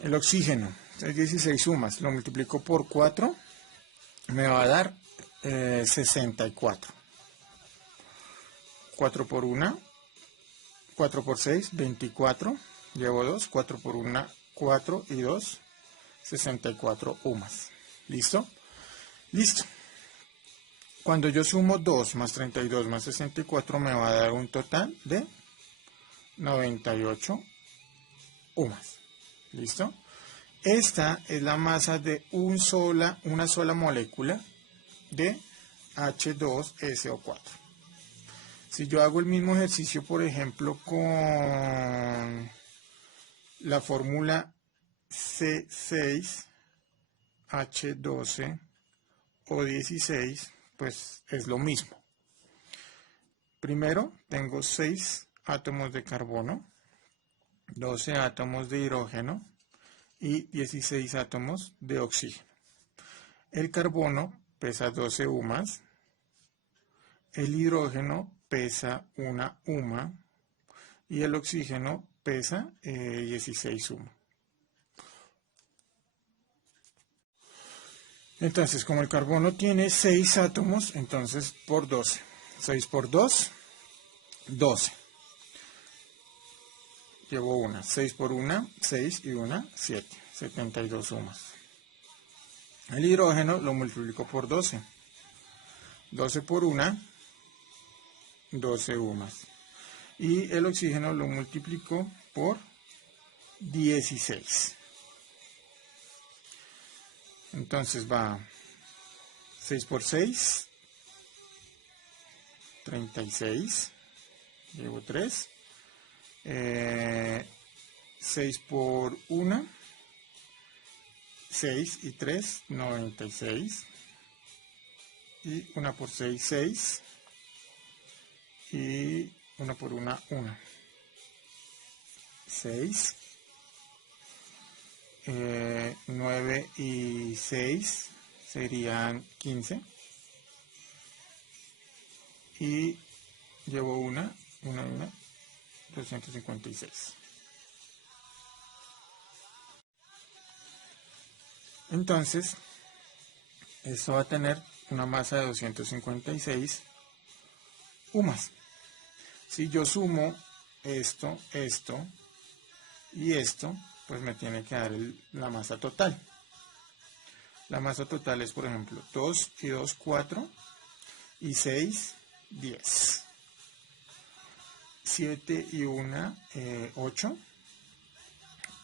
El oxígeno, es 16 sumas, lo multiplico por 4, me va a dar 64. 4 por 1, 4 por 6, 24, llevo 2, 4 por 1, 4 y 2, 64 UMAS. ¿Listo? Listo. Cuando yo sumo 2 más 32 más 64 me va a dar un total de 98 UMAS. ¿Listo? Esta es la masa de una sola molécula de H2SO4. Si yo hago el mismo ejercicio, por ejemplo, con la fórmula C6H12O16, pues es lo mismo. Primero tengo 6 átomos de carbono, 12 átomos de hidrógeno y 16 átomos de oxígeno. El carbono pesa 12 UMAS, el hidrógeno pesa 1 UMA y el oxígeno pesa 16 UMA. Entonces, como el carbono tiene 6 átomos, entonces por 12. 6 por 2, 12. Llevo 1. 6 por 1, 6 y 1, 7. 72 UMAS. El hidrógeno lo multiplico por 12. 12 por 1, 12 UMAS. Y el oxígeno lo multiplico por 16. Entonces va 6 por 6, 36, llevo 3, 6 por 1, 6 y 3, 96, y 1 por 6, 6, y 1 por 1, 1, 6, 9 y 6 serían 15, y llevo 1, 256. Entonces, esto va a tener una masa de 256 UMAS. Si yo sumo esto, esto y esto, pues me tiene que dar la masa total. La masa total es, por ejemplo, 2 y 2, 4, y 6, 10. 7 y 1, 8,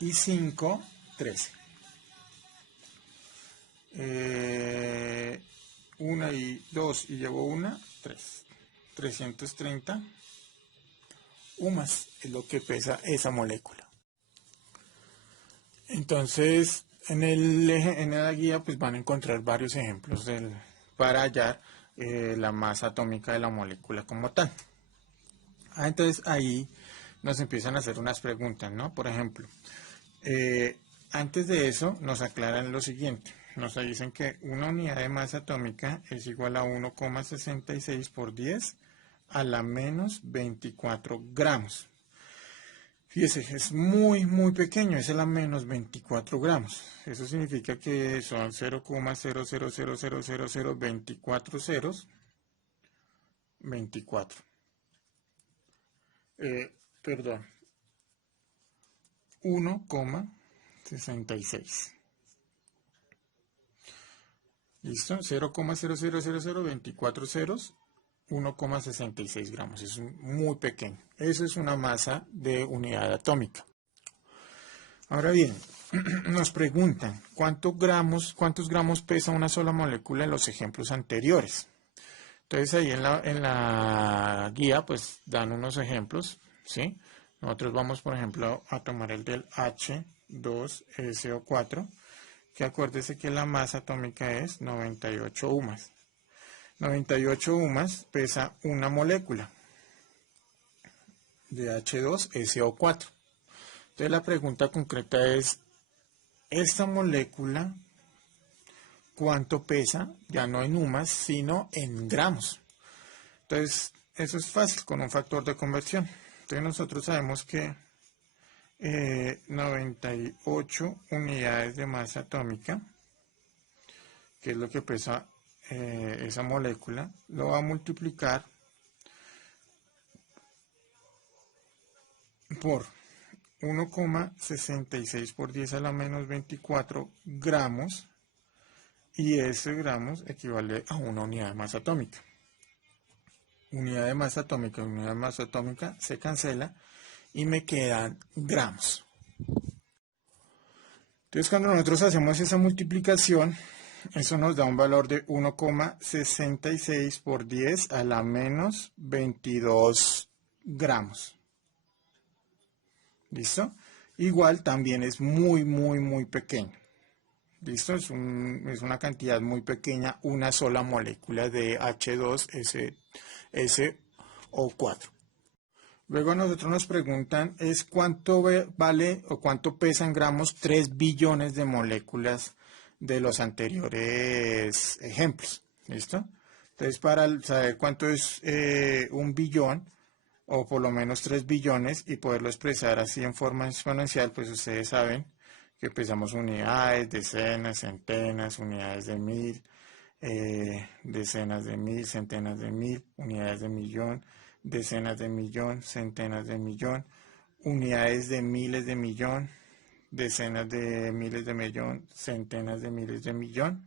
y 5, 13. 1 y 2 y llevo 1, 3. 330 UMAS es lo que pesa esa molécula. Entonces, en la guía pues van a encontrar varios ejemplos para hallar la masa atómica de la molécula como tal. Entonces ahí nos empiezan a hacer unas preguntas, ¿no? Por ejemplo, antes de eso nos aclaran lo siguiente. Nos dicen que una unidad de masa atómica es igual a 1,66 por 10 a la menos 24 gramos. Fíjese, es muy pequeño, es a la menos 24 gramos. Eso significa que son 0,0000024 ceros, 24. Perdón, 1,66. ¿Listo? 0,00024 ceros, 1,66 gramos. Es muy pequeño. Eso es una masa de unidad atómica. Ahora bien, nos preguntan cuántos gramos pesa una sola molécula en los ejemplos anteriores. Entonces ahí en la guía pues dan unos ejemplos, ¿sí? Nosotros vamos, por ejemplo, a tomar el del H2SO4, que acuérdese que la masa atómica es 98 UMAS. 98 UMAS pesa una molécula de H2SO4. Entonces la pregunta concreta es, ¿esta molécula cuánto pesa? Ya no en UMAS, sino en gramos. Entonces, eso es fácil con un factor de conversión. Entonces nosotros sabemos que de 98 unidades de masa atómica, que es lo que pesa esa molécula, lo va a multiplicar por 1,66 por 10 a la menos 24 gramos, y ese gramos equivale a una unidad de masa atómica. Unidad de masa atómica, unidad de masa atómica se cancela y me quedan gramos. Entonces, cuando nosotros hacemos esa multiplicación, eso nos da un valor de 1,66 por 10 a la menos 22 gramos. ¿Listo? Igual también es muy pequeño. ¿Listo? Es una cantidad muy pequeña, una sola molécula de H2SO4. Luego a nosotros nos preguntan es cuánto vale o cuánto pesa en gramos 3 billones de moléculas de los anteriores ejemplos. ¿Listo? Entonces, para saber cuánto es un billón, o por lo menos 3 billones, y poderlo expresar así en forma exponencial, pues ustedes saben que pensamos unidades, decenas, centenas, unidades de mil, decenas de mil, centenas de mil, unidades de millón, decenas de millón, centenas de millón, unidades de miles de millón, decenas de miles de millón, centenas de miles de millón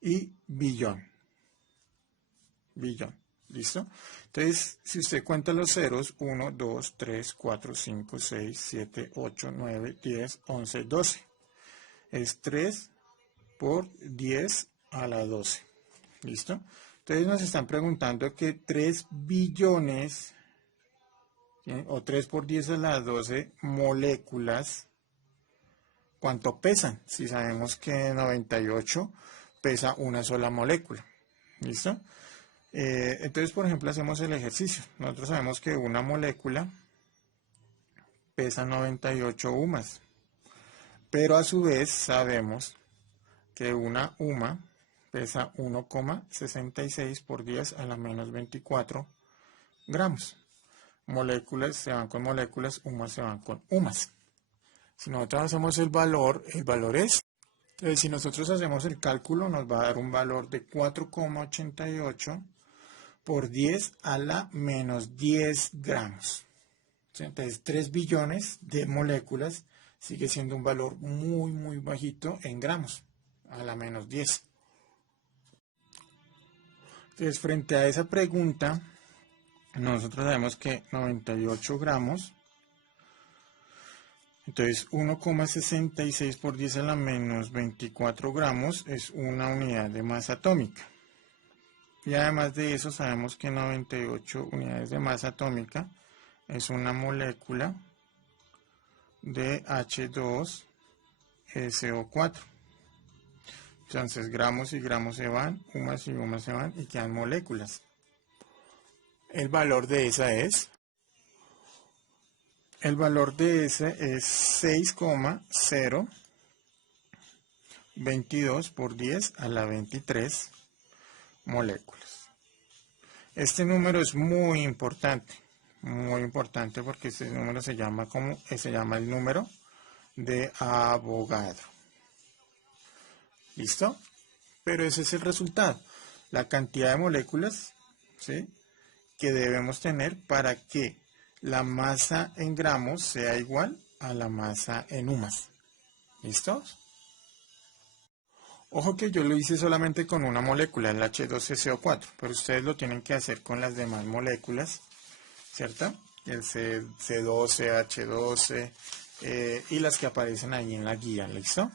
y billón. Billón. ¿Listo? Entonces, si usted cuenta los ceros, 1, 2, 3, 4, 5, 6, 7, 8, 9, 10, 11, 12. Es 3 por 10 a la 12. ¿Listo? Entonces nos están preguntando que 3 billones, ¿sí?, o 3 por 10 a la 12 moléculas, ¿cuánto pesan? Si sabemos que 98 pesa una sola molécula. ¿Listo? Entonces, por ejemplo, hacemos el ejercicio. Nosotros sabemos que una molécula pesa 98 UMAS, pero a su vez sabemos que una UMA pesa 1,66 por 10 a la menos 24 gramos. Moléculas se van con moléculas, UMAS se van con UMAS. Si nosotros hacemos el valor es, entonces si nosotros hacemos el cálculo nos va a dar un valor de 4,88 por 10 a la menos 10 gramos. Entonces 3 billones de moléculas sigue siendo un valor muy bajito en gramos, a la menos 10. Entonces, frente a esa pregunta, nosotros sabemos que 98 gramos, entonces 1,66 por 10 a la menos 24 gramos es una unidad de masa atómica. Y además de eso sabemos que 98 unidades de masa atómica es una molécula de H2SO4. Entonces gramos y gramos se van, UMAS y UMAS se van y quedan moléculas. El valor de esa es 6,022 por 10 a la 23 moléculas. Este número es muy importante porque este número se llama el número de Avogadro. ¿Listo? Pero ese es el resultado, la cantidad de moléculas, ¿sí?, que debemos tener para que la masa en gramos sea igual a la masa en UMAS. ¿Listo? Ojo que yo lo hice solamente con una molécula, el H2SO4, pero ustedes lo tienen que hacer con las demás moléculas, ¿cierto? El C12, H12 y las que aparecen ahí en la guía, ¿listo?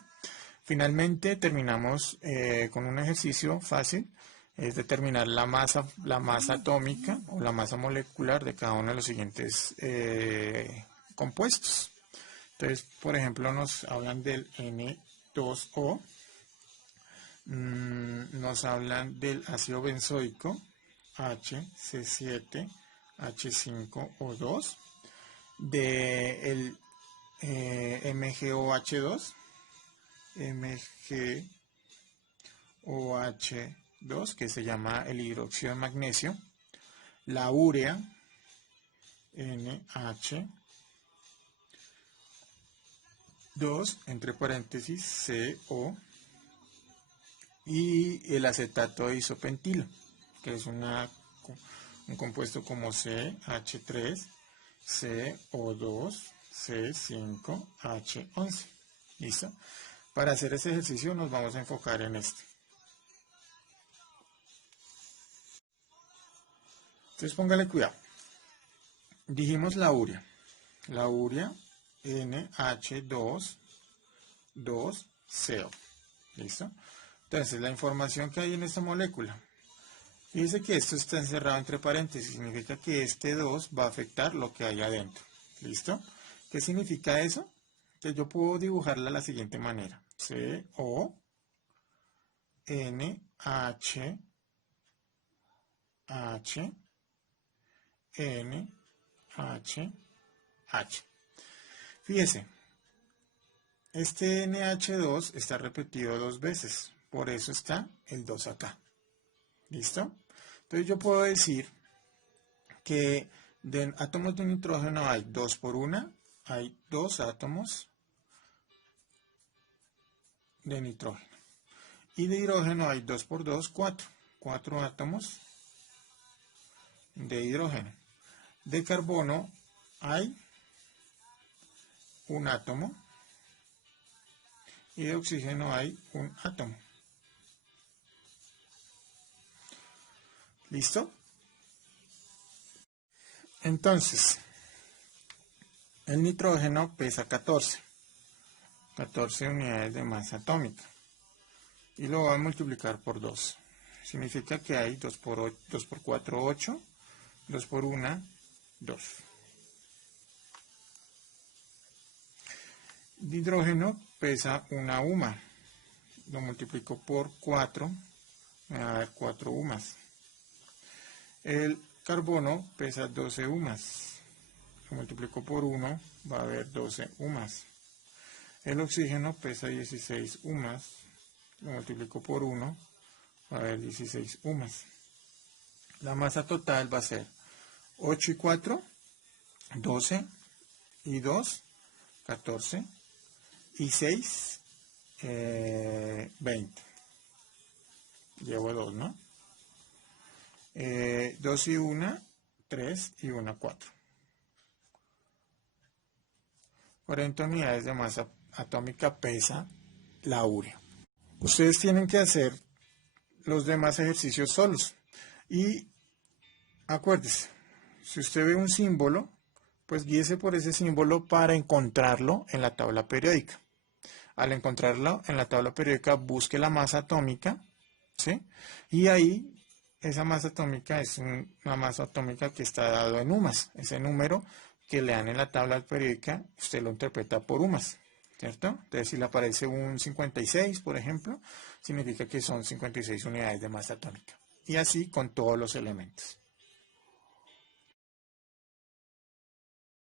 Finalmente terminamos con un ejercicio fácil, es determinar la masa atómica o la masa molecular de cada uno de los siguientes compuestos. Entonces, por ejemplo, nos hablan del N2O, nos hablan del ácido benzoico HC7H5O2, del MgOH2, que se llama el hidróxido de magnesio, la urea, NH, 2 entre paréntesis CO y el acetato de isopentilo, que es un compuesto como CH3, CO2, C5H11. ¿Listo? Para hacer ese ejercicio nos vamos a enfocar en este. Entonces póngale cuidado. Dijimos la urea. La urea NH2, 2CO. ¿Listo? Entonces la información que hay en esta molécula. Fíjese que esto está encerrado entre paréntesis. Significa que este 2 va a afectar lo que hay adentro. ¿Listo? ¿Qué significa eso? Que yo puedo dibujarla de la siguiente manera. CO, NH, H, N, H, H. Fíjese, este NH2 está repetido 2 veces, por eso está el 2 acá. ¿Listo? Entonces yo puedo decir que de átomos de nitrógeno hay 2 por 1, hay 2 átomos de nitrógeno. Y de hidrógeno hay 2 por 2, 4. 4 átomos de hidrógeno. De carbono hay un átomo. Y de oxígeno hay un átomo. ¿Listo? Entonces, el nitrógeno pesa 14 unidades de masa atómica. Y lo voy a multiplicar por 2. Significa que hay 2 por 4, 8. 2 por 1, 2. El hidrógeno pesa una UMA. Lo multiplico por 4. Me va a dar 4 UMAs. El carbono pesa 12 UMAs. Lo multiplico por 1. Va a haber 12 UMAs. El oxígeno pesa 16 UMAs. Lo multiplico por 1. Va a haber 16 UMAs. La masa total va a ser 8 y 4, 12, y 2, 14, y 6, 20. Llevo 2, ¿no? 2 y 1, 3 y 1, 4. 40 unidades de masa atómica pesa la urea. Ustedes tienen que hacer los demás ejercicios solos. Y acuérdese, si usted ve un símbolo, pues guíese por ese símbolo para encontrarlo en la tabla periódica. Al encontrarlo en la tabla periódica, busque la masa atómica, ¿sí? Y ahí, esa masa atómica es una masa atómica que está dado en UMAS. Ese número que le dan en la tabla periódica, usted lo interpreta por UMAS, ¿cierto? Entonces, si le aparece un 56, por ejemplo, significa que son 56 unidades de masa atómica. Y así con todos los elementos.